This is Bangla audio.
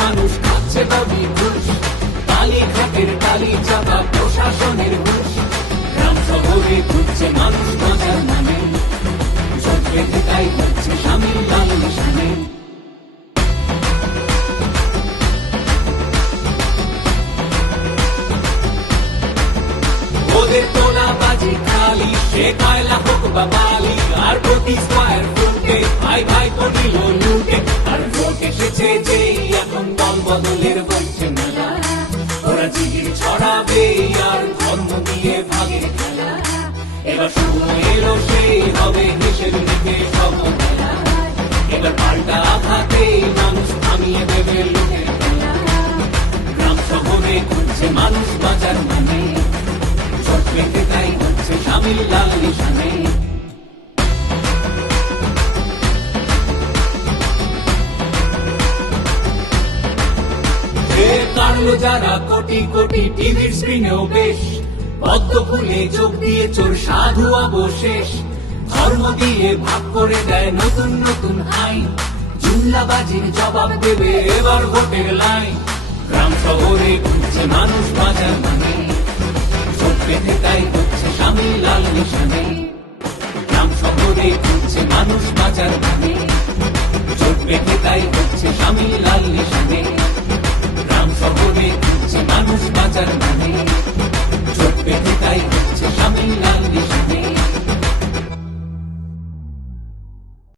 মানুষ খাচ্ছে দাবি ঘুষ কালী ঘাটের কালী ওদের তোলা বাজি খালি। সে কয়লা হোক বা বালি, আর প্রতি স্কোয়ার ফুটে ভাই ভাই নিল লুটে আর ভোট এসেছে যেই এখন দল বদলের বলছে মেলা। ওরা জিগির ছড়াবে আর ধর্ম দিয়ে ভাগে খেলা। এবার সময় এলো সেই হবে দেশের দিকে সব এবার পাল্টা আঘাতে মানুষ থামিয়ে দেবে লোকের খেলা। গ্রাম শহরে ঘুরছে মানুষ বাজার মানে বেঁধে তাই হচ্ছে স্বামীর লাল নিশানে কাটলো যারা কোটি কোটি টিভির স্ক্রিনেও বেশ পদ্ম ফুলে চোখ দিয়ে চোর সাধু অবশেষ ধর্ম দিয়ে ভাগ করে দেয় নতুন নতুন আইন। জুল্লাবাজির জবাব দেবে এবার ভোটের লাইন গ্রাম শহরে ঘুরছে মানুষ। নিশানে গ্রাম শহরে মানুষ বাজার মানে চোখ বেঁধে তাই হচ্ছে স্বামী লাল